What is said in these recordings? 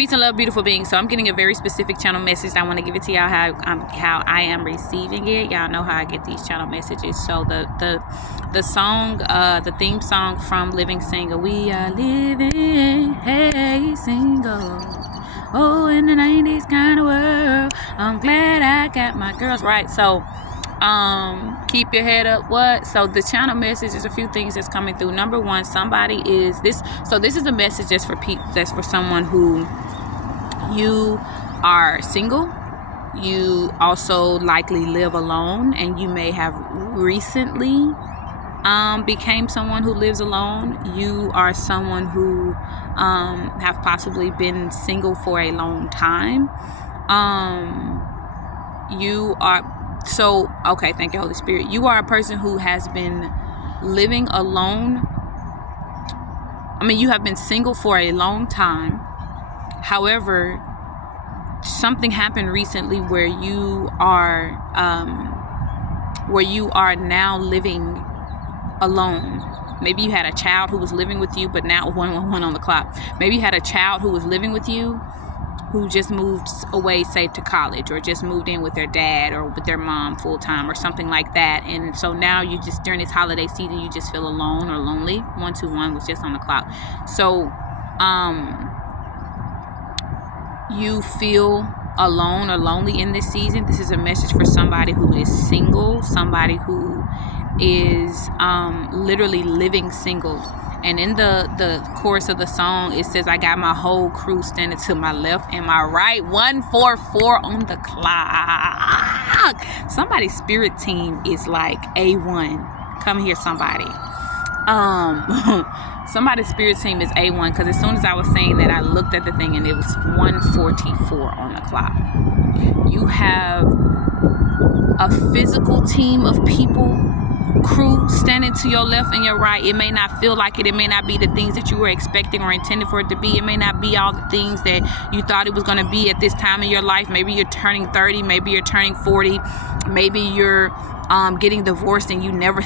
Peace and love, beautiful beings. So I'm getting a very specific channel message. I want to give it to y'all how I am receiving it. Y'all know how I get these channel messages. So the song, the theme song from Living Single. We are living, hey, single. Oh, in the 90s kind of world. I'm glad I got my girls right. So keep your head up. What? So the channel message is a few things that's coming through. Number one, somebody is this. So this is a message that's for people, that's for someone who you are single. You also likely live alone, and you may have recently became someone who lives alone. You are someone who have possibly been single for a long time. You are okay, thank you, Holy Spirit. You are a person who has been living alone. I mean, you have been single for a long time. However, something happened recently where you are now living alone. Maybe you had a child who was living with you, but now 111 on the clock. Maybe you had a child who was living with you, who just moved away, say, to college, or just moved in with their dad or with their mom full time or something like that. And so now you just, during this holiday season, you just feel alone or lonely. 121 was just on the clock. So you feel alone or lonely in this season. This is a message for somebody who is single, somebody who is literally living single. And in the chorus of the song, it says, I got my whole crew standing to my left and my right. 144 on the clock. Somebody's spirit team is like A1. Come here, somebody. Somebody's spirit team is A1, because as soon as I was saying that, I looked at the thing and it was 144 on the clock. You have a physical team of people, crew, standing to your left and your right. It may not feel like it. It may not be the things that you were expecting or intended for it to be. It may not be all the things that you thought it was going to be at this time in your life. Maybe you're turning 30. Maybe you're turning 40. Maybe you're getting divorced and you never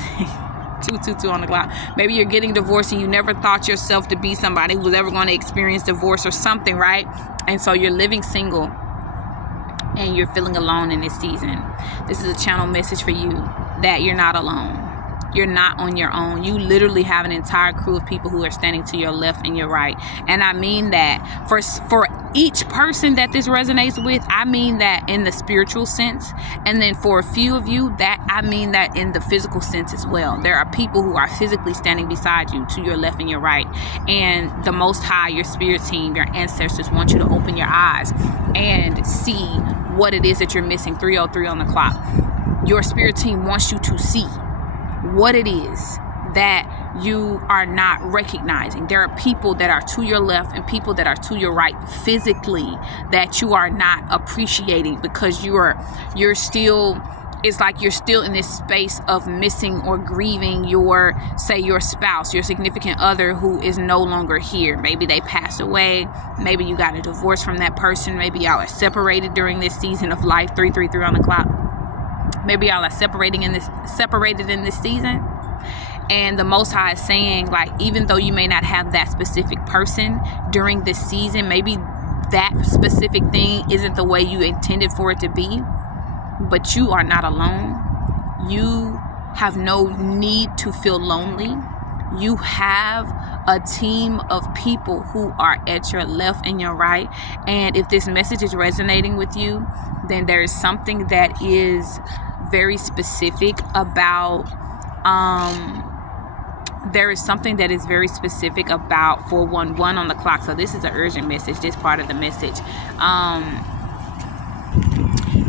222 on the clock. Maybe you're getting divorced and you never thought yourself to be somebody who was ever going to experience divorce or something, right? And so you're living single and you're feeling alone in this season. This is a channel message for you that you're not alone. You're not on your own. You literally have an entire crew of people who are standing to your left and your right. And I mean that for each person that this resonates with, I mean that in the spiritual sense. And then for a few of you, that I mean that in the physical sense as well. There are people who are physically standing beside you, to your left and your right. And the Most High, your spirit team, your ancestors want you to open your eyes and see what it is that you're missing. 303 on the clock. Your spirit team wants you to see what it is that you are not recognizing. There are people that are to your left and people that are to your right physically that you are not appreciating, because you're still, it's like you're still in this space of missing or grieving your spouse, your significant other who is no longer here. Maybe they passed away. Maybe you got a divorce from that person. Maybe y'all are separated during this season of life. 333 on the clock. Maybe y'all are separated in this season. And the Most High is saying, like, even though you may not have that specific person during this season, maybe that specific thing isn't the way you intended for it to be, but you are not alone. You have no need to feel lonely. You have a team of people who are at your left and your right. And if this message is resonating with you, then there is something that is very specific about 411 on the clock. So this is an urgent message, this part of the message.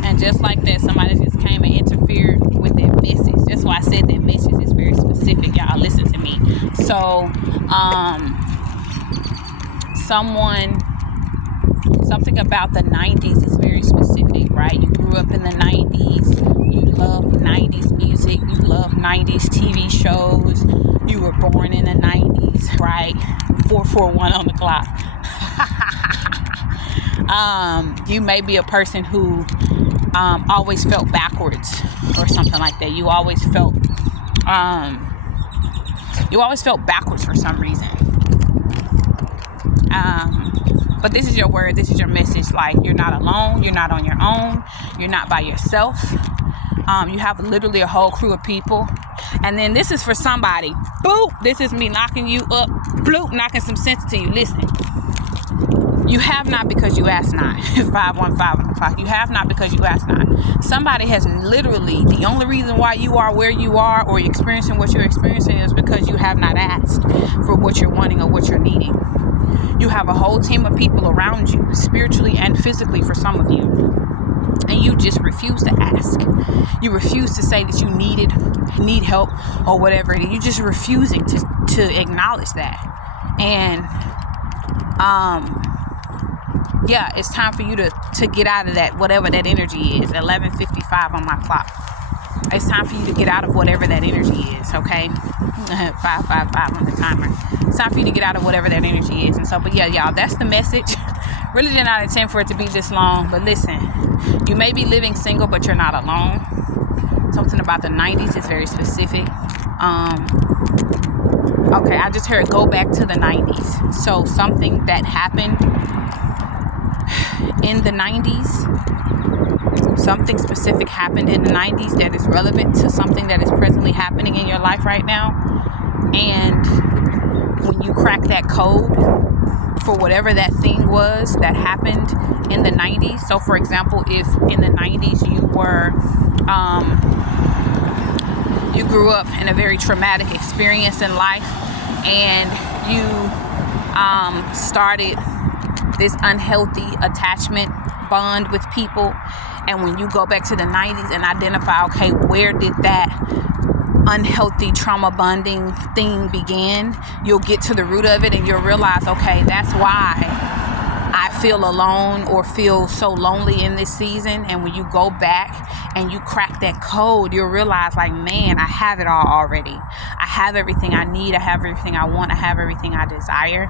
And just like that, somebody just came and interfered with that message. That's why I said that message is very specific. Y'all listen to me. So something about the 90s is very specific, right? You grew up in the 90s. You love 90s music. You love 90s TV shows. You were born in the 90s, right? 441 on the clock. You may be a person who always felt backwards or something like that. You always felt backwards for some reason. But this is your word. This is your message. Like, you're not alone. You're not on your own. You're not by yourself. You have literally a whole crew of people. And then this is for somebody. Boop. This is me knocking you up. Bloop. Knocking some sense to you. Listen. You have not because you ask not. 515 on the clock. You have not because you ask not. Somebody has literally, the only reason why you are where you are or you're experiencing what you're experiencing is because you have not asked for what you're wanting or what you're needing. You have a whole team of people around you, spiritually and physically for some of you. And you just refuse to ask. You refuse to say that you need help or whatever it is. You just refusing to acknowledge that. And yeah, it's time for you to get out of that, whatever that energy is. 11:55 on my clock. It's time for you to get out of whatever that energy is, okay? 555 on the timer. It's time for you to get out of whatever that energy is. And so, but yeah, y'all, that's the message. Really did not intend for it to be this long, but listen, you may be living single, but you're not alone. Something about the 90s is very specific. Okay, I just heard go back to the 90s. So something that happened in the 90s, something specific happened in the 90s that is relevant to something that is presently happening in your life right now. And when you crack that code for whatever that thing was that happened in the 90s. So for example, if in the 90s you grew up in a very traumatic experience in life and you started this unhealthy attachment bond with people, and when you go back to the 90s and identify, okay, where did that unhealthy trauma bonding thing begin, you'll get to the root of it and you'll realize, okay, that's why I feel alone or feel so lonely in this season. And when you go back and you crack that code, you'll realize, like, man, I have it all already. I have everything I need. I have everything I want. I have everything I desire.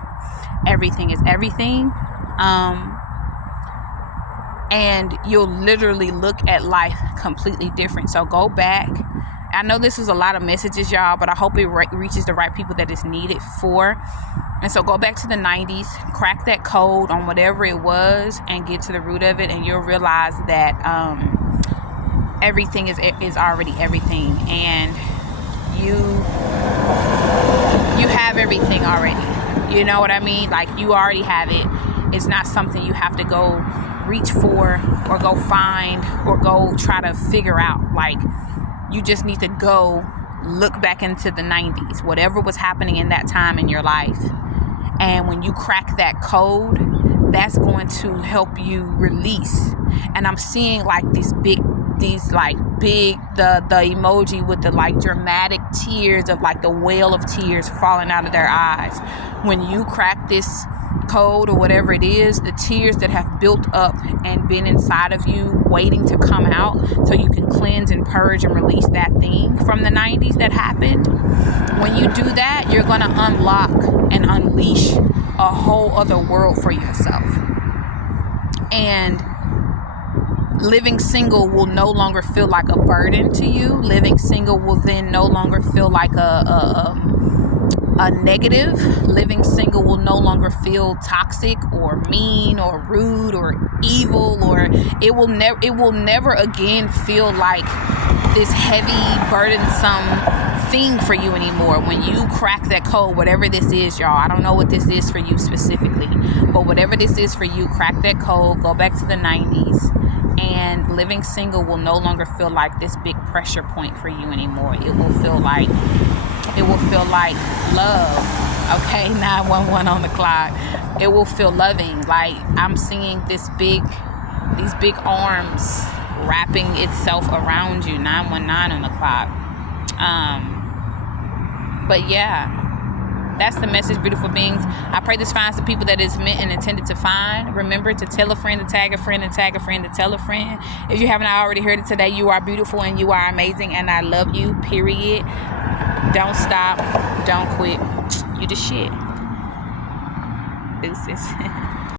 Everything is everything. And you'll literally look at life completely different. So go back. I know this is a lot of messages, y'all, but I hope it reaches the right people that it's needed for. And so go back to the 90s, crack that code on whatever it was, and get to the root of it, and you'll realize that everything is already everything, and you have everything already. You know what I mean? Like, you already have it. It's not something you have to go reach for or go find or go try to figure out. Like, you just need to go look back into the 90s, whatever was happening in that time in your life. And when you crack that code, that's going to help you release. And I'm seeing like the emoji with the like dramatic tears of like the whale of tears falling out of their eyes. When you crack this code or whatever it is, the tears that have built up and been inside of you waiting to come out so you can cleanse and purge and release that thing from the 90s that happened. When you do that, you're going to unlock and unleash a whole other world for yourself. And living single will no longer feel like a burden to you. Living single will then no longer feel like a negative. Living single will no longer feel toxic or mean or rude or evil, or it will never again feel like this heavy, burdensome thing for you anymore. When you crack that code, whatever this is, y'all, I don't know what this is for you specifically, but whatever this is for you, crack that code, go back to the 90s, and living single will no longer feel like this big pressure point for you anymore. It will feel like love. Okay, 911 on the clock. It will feel loving. Like, I'm seeing these big arms wrapping itself around you. 919 on the clock. But yeah, that's the message, beautiful beings. I pray this finds the people that it's meant and intended to find. Remember to tell a friend, to tag a friend, and tag a friend to tell a friend. If you haven't already heard it today, you are beautiful and you are amazing, and I love you, period. Don't stop. Don't quit. You the shit. Deuces.